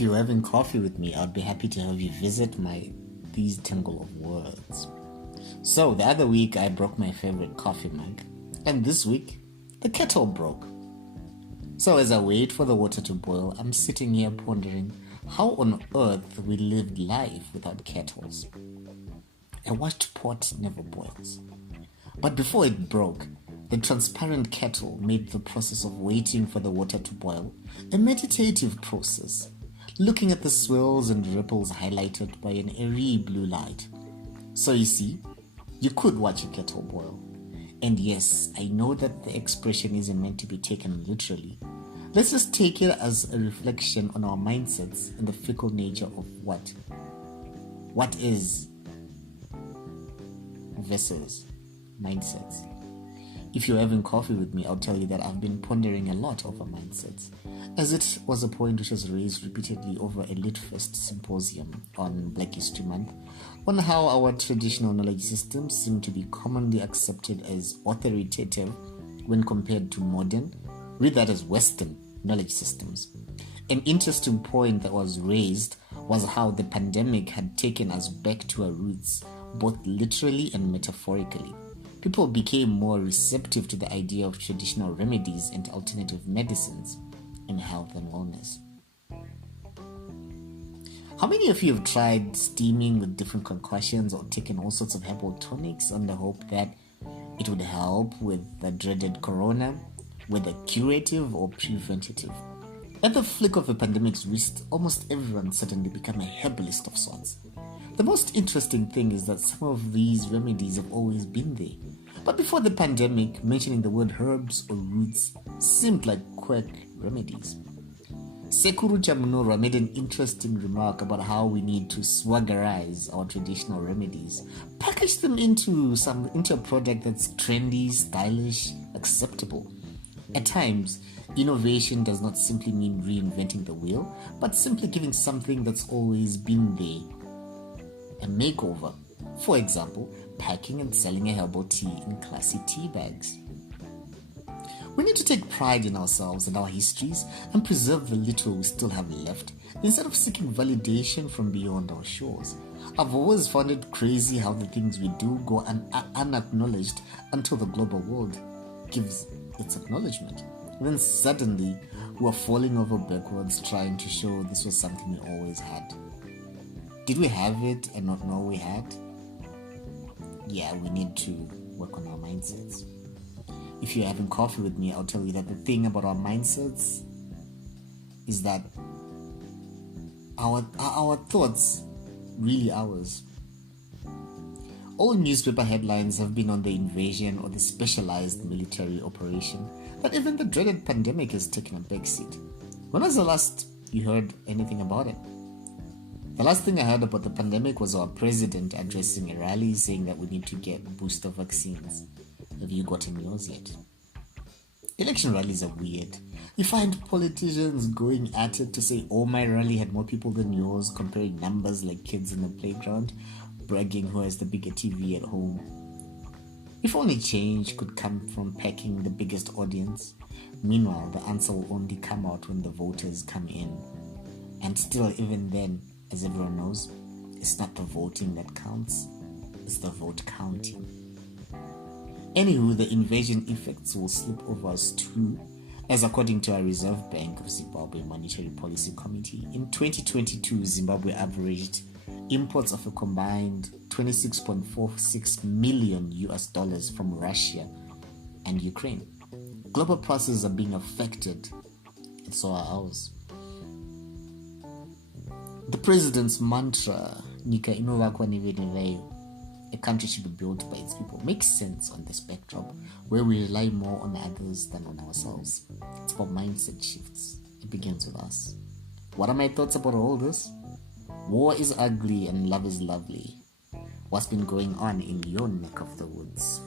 If you're having coffee with me, I'd be happy to have you visit these tangle of words. So the other week I broke my favorite coffee mug, and this week the kettle broke. So as I wait for the water to boil, I'm sitting here pondering how on earth we lived life without kettles. A washed pot never boils. But before it broke, the transparent kettle made the process of waiting for the water to boil a meditative process, looking at the swirls and ripples highlighted by an airy blue light. So you see, you could watch a kettle boil. And yes, I know that the expression isn't meant to be taken literally. Let's just take it as a reflection on our mindsets and the fickle nature of what is versus mindsets. If you're having coffee with me, I'll tell you that I've been pondering a lot over mindsets, as it was a point which was raised repeatedly over a LitFest symposium on Black History Month, on how our traditional knowledge systems seem to be commonly accepted as authoritative when compared to modern, read that as Western, knowledge systems. An interesting point that was raised was how the pandemic had taken us back to our roots, both literally and metaphorically. People became more receptive to the idea of traditional remedies and alternative medicines in health and wellness. How many of you have tried steaming with different concoctions or taken all sorts of herbal tonics on the hope that it would help with the dreaded corona, whether curative or preventative? At the flick of a pandemic's wrist, almost everyone suddenly became a herbalist of sorts. The most interesting thing is that some of these remedies have always been there. But before the pandemic, mentioning the word herbs or roots seemed like quack remedies. Sekuru Chamunora made an interesting remark about how we need to swaggerize our traditional remedies, package them into a product that's trendy, stylish, acceptable. At times, innovation does not simply mean reinventing the wheel, but simply giving something that's always been there a makeover. For example, packing and selling a herbal tea in classy tea bags. We need to take pride in ourselves and our histories and preserve the little we still have left instead of seeking validation from beyond our shores. I've always found it crazy how the things we do go unacknowledged until the global world gives its acknowledgement. And then suddenly we're falling over backwards trying to show this was something we always had. Did we have it and not know we had? Yeah, we need to work on our mindsets. If you're having coffee with me, I'll tell you that the thing about our mindsets is that our thoughts really ours. All newspaper headlines have been on the invasion or the specialized military operation, but even the dreaded pandemic has taken a backseat. When was the last you heard anything about it? The last thing I heard about the pandemic was our president addressing a rally saying that we need to get booster vaccines. Have you gotten yours yet? Election rallies are weird. You find politicians going at it to say, oh, my rally had more people than yours, comparing numbers like kids in the playground, bragging who has the bigger TV at home. If only change could come from packing the biggest audience. Meanwhile, the answer will only come out when the voters come in. And still, even then, as everyone knows, it's not the voting that counts, it's the vote counting. Anywho, the invasion effects will slip over us too, as according to our Reserve Bank of Zimbabwe Monetary Policy Committee, in 2022, Zimbabwe averaged imports of a combined $26.46 million from Russia and Ukraine. Global prices are being affected, and so are ours. The president's mantra, Nika inovakwa neveneveyo, a country should be built by its people, makes sense on this backdrop where we rely more on others than on ourselves. It's about mindset shifts. It begins with us. What are my thoughts about all this? War is ugly and love is lovely. What's been going on in your neck of the woods?